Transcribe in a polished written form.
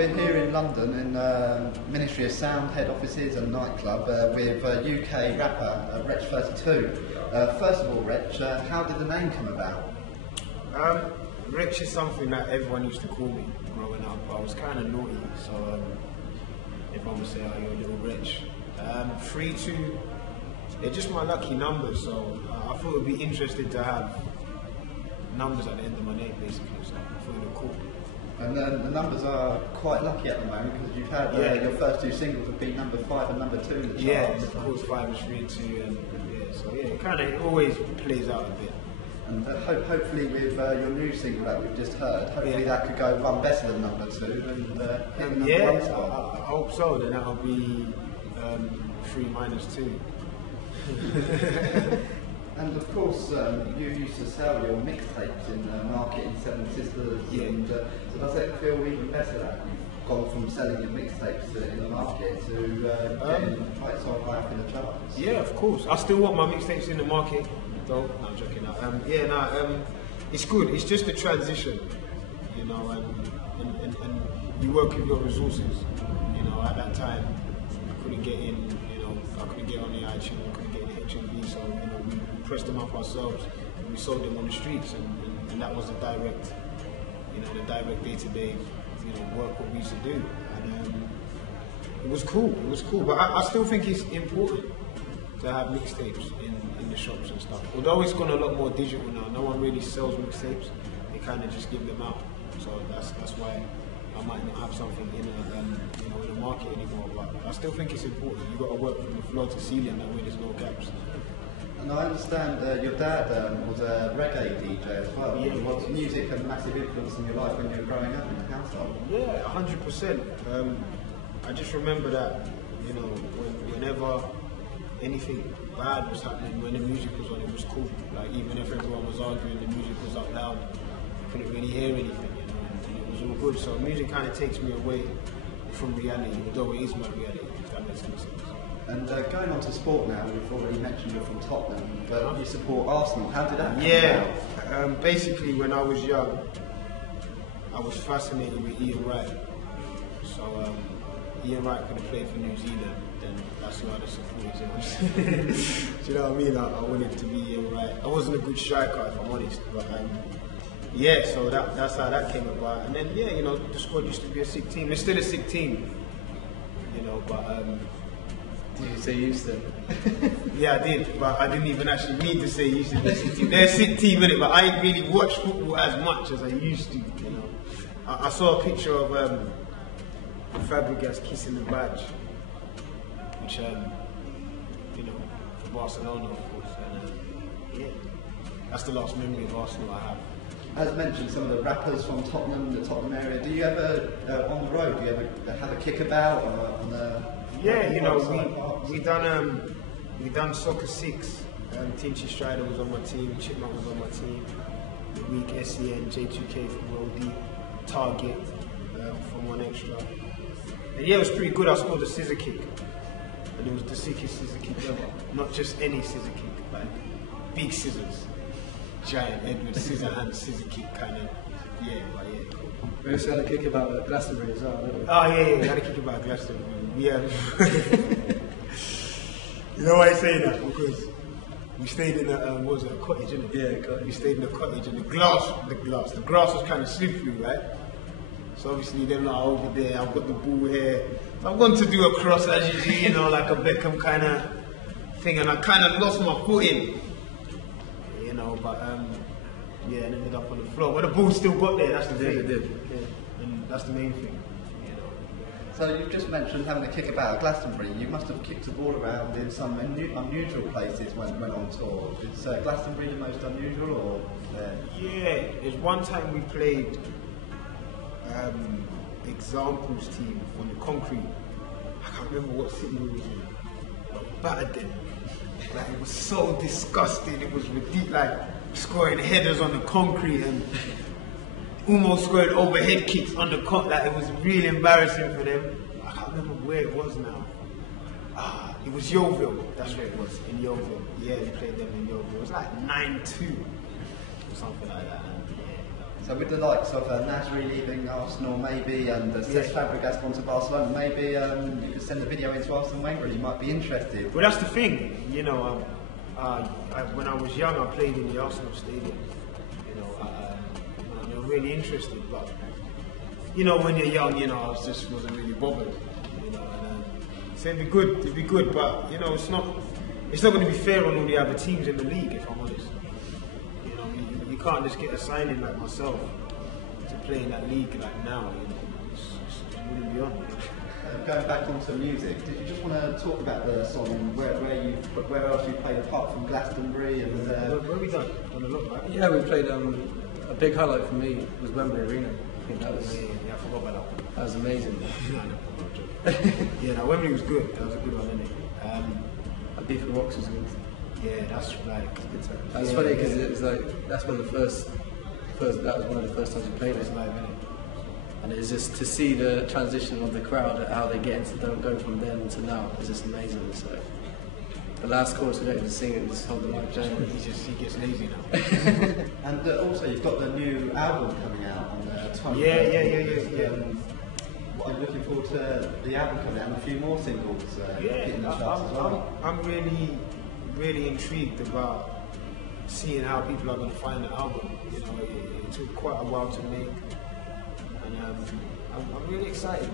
we're here in London in Ministry of Sound head offices and nightclub with UK rapper Wretch 32. First of all, Wretch, how did the name come about? Wretch is something that everyone used to call me growing up. I was kind of naughty, so everyone would say, "Oh, you're a little Wretch." 32, they're just my lucky numbers, so I thought it would be interesting to have numbers at the end of my name, basically. So I thought it would cool. And the numbers are quite lucky at the moment because you've had your first two singles have been number 5 and number 2 in the charts. Yeah, of course, 5 and 3 and 2, and yeah, so yeah, it kind of always plays out a bit. And hopefully with your new single that we've just heard, hopefully that could go one better than number 2 and hit the number 1 spot. I hope so. Then that'll be 3 minus 2. And of course, you used to sell your mixtapes in the market in Seven Sisters. Yeah. And so does it feel even better that you've gone from selling your mixtapes in the market to getting quite so high up in the charts? Yeah, of course. I still want my mixtapes in the market, though. No, I'm joking. It's good. It's just a transition, you know, and you work with your resources. You know, at that time, I couldn't get in. You know, I couldn't get on the iTunes. I couldn't get in the HMV. So you know, we pressed them up ourselves and we sold them on the streets, and that was the direct, you know, the direct day-to-day, you know, work what we used to do. And it was cool. It was cool. But I still think it's important to have mixtapes in the shops and stuff. Although it's gone a lot more digital now, no one really sells mixtapes. They kind of just give them out. So that's why I might not have something in the market anymore. But I still think it's important. You got to work from the floor to ceiling. That way, there's no gaps. And I understand your dad was a reggae DJ as well. Yeah. Was music a massive influence in your life when you were growing up in the household? Yeah, 100%. I just remember that, you know, whenever anything bad was happening, when the music was on, it was cool. Like, even if everyone was arguing, the music was up loud. You couldn't really hear anything, you know, and it was all good. So music kind of takes me away from reality, although it is my reality, if that makes any sense. And going on to sport now, we've already mentioned you're from Tottenham, but you support Arsenal. How did that happen? Yeah, basically when I was young, I was fascinated with Ian Wright. So Ian Wright could have played for New Zealand, then that's who I'd have supported. Do you know what I mean? I wanted to be Ian Wright. I wasn't a good striker, if I'm honest, but yeah, so that's how that came about. And then, yeah, you know, the squad used to be a sick team. It's still a sick team, you know, but... Did you say Houston? Yeah, I did, but I didn't even actually need to say Houston. They're a sick team, innit? But I ain't really watched football as much as I used to, you know. I saw a picture of Fabregas kissing the badge, which, you know, for Barcelona, of course. And, yeah, that's the last memory of Arsenal I have. As mentioned, some of the rappers from Tottenham, the Tottenham area, do you ever, on the road, do you ever have a kickabout on the... Yeah, you know, we done Soccer 6. Tinchy Strider was on my team, Chipmunk was on my team. The Week, SEN, J2K from OD, Target from 1 Extra. And yeah, it was pretty good. I scored a scissor kick, and it was the sickest scissor kick ever. Not just any scissor kick, like big scissors, giant Edward Scissorhands scissor kick kind of. Yeah, but yeah. We also had a kick about Glastonbury as well, didn't we? Oh yeah, we had a kick about Glastonbury. Yeah. You know why I say that? Because we stayed in a cottage, innit? Yeah, cottage. We stayed in a cottage, and the grass was kind of slippery, right? So obviously they're not over there. I've got the ball here. I'm going to do a cross as you do, you know, like a Beckham kind of thing, and I kind of lost my footing, you know. But yeah, and ended up on the floor. But the ball still got there. That's the thing. It did. Yeah, and that's the main thing. So you've just mentioned having a kickabout at Glastonbury. You must have kicked the ball around in some unusual places when on tour. Is Glastonbury the most unusual, or? Yeah, there's one time we played Examples team on the concrete. I can't remember what city we was in. But battered them. Like, it was so disgusting. It was ridiculous. Like scoring headers on the concrete and almost scored overhead kicks on the court. Like, it was really embarrassing for them. I can't remember where it was now. It was Yeovil. That's where it was, in Yeovil. Yeah, we played them in Yeovil. It was like 9-2 or something like that. And, yeah. So with the likes of Nasri leaving Arsenal maybe, and Cesc Fabregas gone to Barcelona, maybe you could send the video into Arsene Wenger and he might be interested. Well, that's the thing, you know, when I was young I played in the Arsenal stadium, you know, I'm really interested, but you know, when you're young, you know, I just wasn't really bothered, you know, and, so it'd be good, but you know, it's not going to be fair on all the other teams in the league, if I'm honest. You know, you can't just get a signing like myself to play in that league like now, you know, it wouldn't be on. Going back onto music, did you just want to talk about the song and where else you played apart from Glastonbury? And where have we done? Done a lot, right? Yeah, we played. A big highlight for me was Wembley Arena. I think that was. Yeah, I forgot about that one. That was amazing. Yeah, no, Wembley was good. That was a good one, wasn't it? A Beef and Rocks was good. Yeah, that's right. That's funny because it was like that was one of the first. That was one of the first times we played it. Live, innit? And it's just to see the transition of the crowd, how they get into don't go from then to now, is just amazing. So the last chorus we don't even sing it, just hold the mic down. He gets lazy now. And also you've got the new album coming out on the 20th. Yeah. I'm looking forward to the album coming out and a few more singles hitting the charts as well. I'm really intrigued about seeing how people are going to find the album. You know, it took quite a while to make. And I'm really excited.